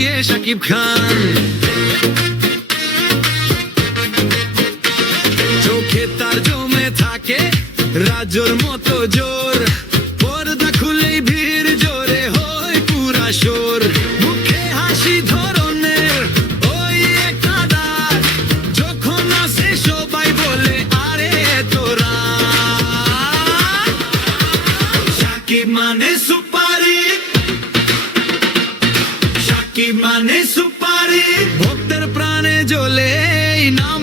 নিয়ে শাকিব খান। চোখে তার জমে থাকে রাজোর মতো জোর, পর্দা খুলেই ভিড় জোরে হয় পুরা শোর। মুখে হাসি ধরনের ওই একটা দাগ, যখন আসে সবাই বলে আরে তোরা। শাকিব মানে সুপারহিট, শাকিব মানে সুপারহিট, ভক্তের প্রাণে জ্বলে এই নাম